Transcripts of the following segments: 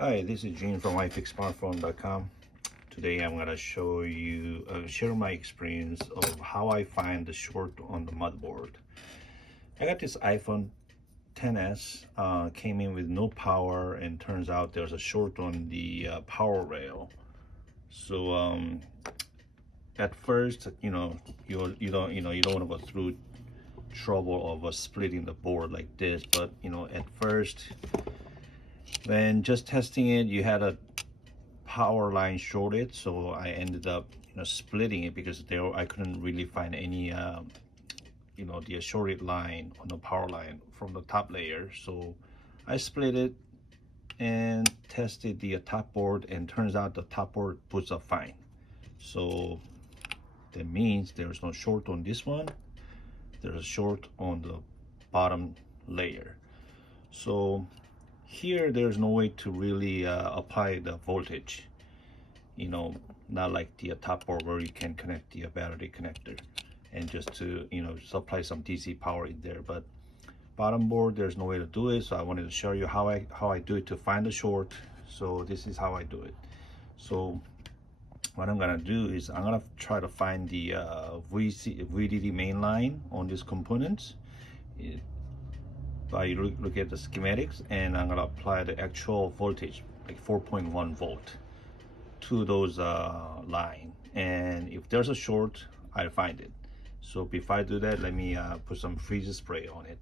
Hi, this is Gene from iFixSmartphone.com. Today I'm gonna show you, share my experience of how I find the short on the motherboard. I got this iPhone 10s, came in with no power, and turns out there's a short on the power rail. So at first, you don't want to go through trouble of splitting the board like this, but at first, when just testing it, you had a power line shorted, so I ended up splitting it because there I couldn't really find any the shorted line on the power line from the top layer. So I split it and tested the top board, and turns out the top board boots up fine. So that means there's no short on this one. There's a short on the bottom layer. So here there's no way to really apply the voltage, not like the top board where you can connect the battery connector and just to supply some DC power in there. But bottom board, there's no way to do it, so I wanted to show you how I do it to find the short. So this is how I do it. So what I'm gonna do is I'm gonna try to find the VDD main line on these components by look at the schematics, and I'm gonna apply the actual voltage, like 4.1 volt, to those line. And if there's a short, I'll find it. So before I do that, let me put some freezer spray on it.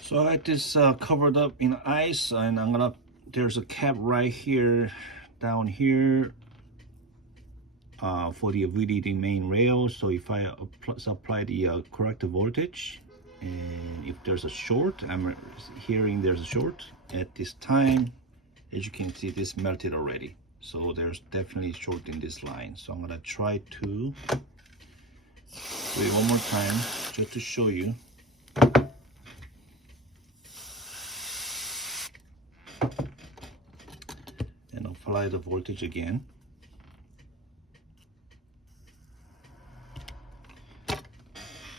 So I had this covered up in ice, and there's a cap right here, down here, for the VDD main rail. So if I apply the correct voltage, and if there's a short, I'm hearing there's a short at this time. As you can see, this melted already. So there's definitely short in this line. So I'm gonna try to do it one more time just to show you. And apply the voltage again.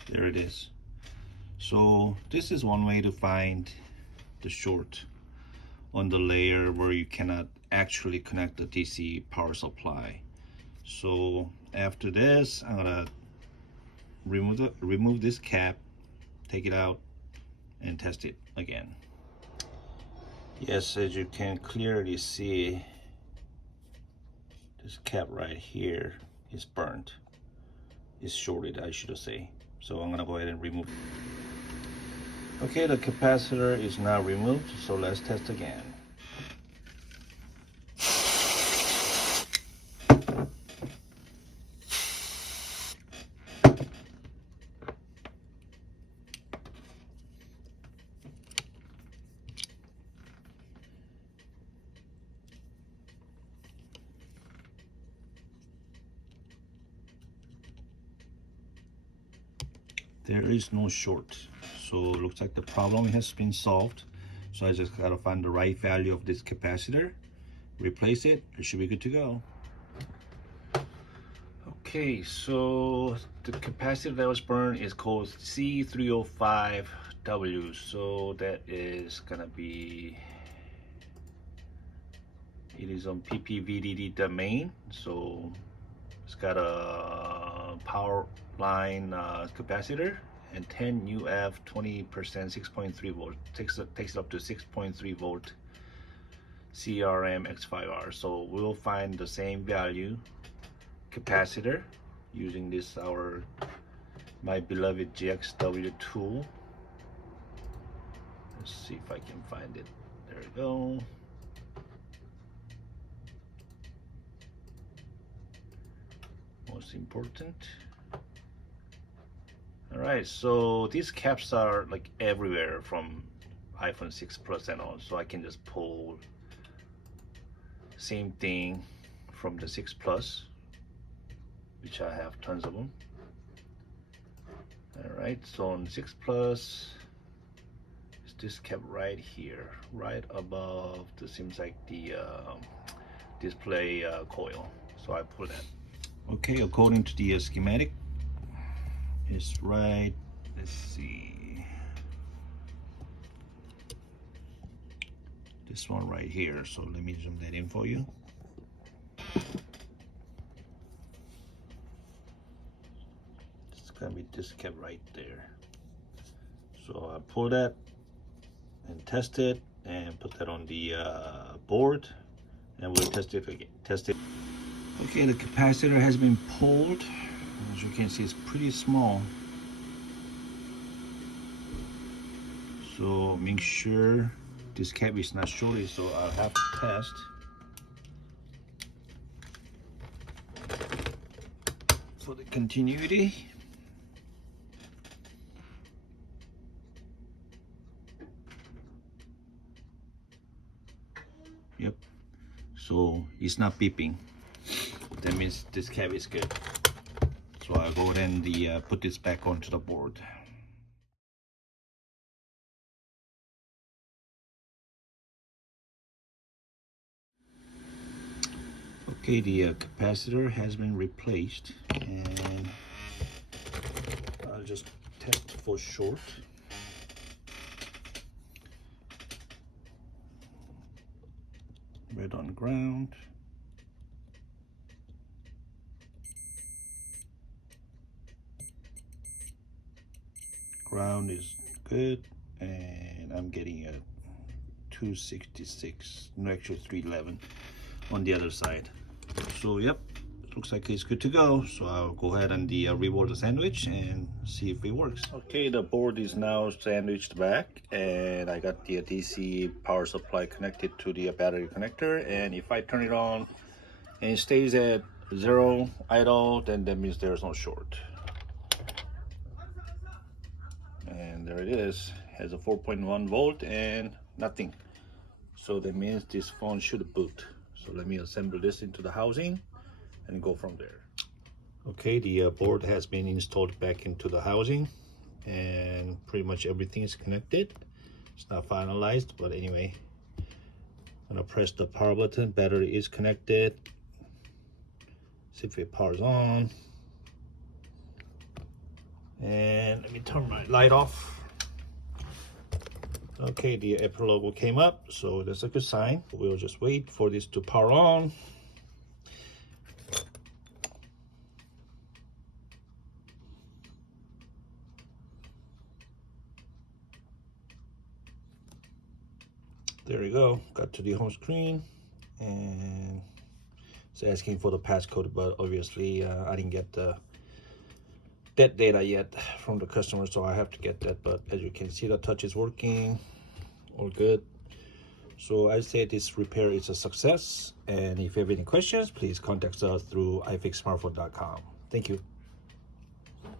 There it is. So this is one way to find the short on the layer where you cannot actually connect the DC power supply. So after this, I'm gonna remove this cap, take it out, and test it again. Yes, as you can clearly see, this cap right here is burnt. It's shorted, I should say. So I'm gonna go ahead and remove it. Okay, the capacitor is now removed, so let's test again. There is no short, so it looks like the problem has been solved. So I just gotta find the right value of this capacitor, replace it, it should be good to go. Okay, so the capacitor that was burned is called C305W. So that is gonna be, it is on PPVDD domain. So it's got a power line capacitor and 10 UF 20%, 6.3 volt, takes it up to 6.3 volt CRM X5R. So we'll find the same value capacitor using this my beloved GXW tool. Let's see if I can find it. There we go. Most important. All right, so these caps are like everywhere from iPhone 6 Plus and on, so I can just pull same thing from the 6 Plus, which I have tons of them. All right, so on 6 Plus, it's this cap right here, right above the, seems like the display coil. So I pull that. Okay, according to the schematic, it's right, let's see, this one right here. So let me zoom that in for you. It's gonna be this cap right there. So I pull that and test it and put that on the board, and we'll test it again. Okay, the capacitor has been pulled. As you can see, it's pretty small. So make sure this cap is not shorted, so I'll have to test. For the continuity. Yep. So it's not beeping. That means this cap is good. So I'll go ahead and put this back onto the board. Okay, the capacitor has been replaced, and I'll just test for short. Red on ground. Ground is good, and I'm getting a 266, no, actually 311 on the other side. So yep, looks like it's good to go. So I'll go ahead and reboard the sandwich and see if it works. Okay, the board is now sandwiched back, and I got the DC power supply connected to the battery connector, and if I turn it on and it stays at 0 idle, then that means there's no short. And there it is, has a 4.1 volt and nothing. So that means this phone should boot. So let me assemble this into the housing and go from there. Okay, the board has been installed back into the housing, and pretty much everything is connected. It's not finalized, but anyway, I'm gonna press the power button. Battery is connected. See if it powers on. And let me turn my light off. Okay, the Apple logo came up, so that's a good sign. We'll just wait for this to power on. There we go, got to the home screen, and it's asking for the passcode, but obviously I didn't get that data yet from the customer, so I have to get that. But as you can see, the touch is working, all good. So I say this repair is a success, and if you have any questions, please contact us through ifixsmartphone.com. Thank you.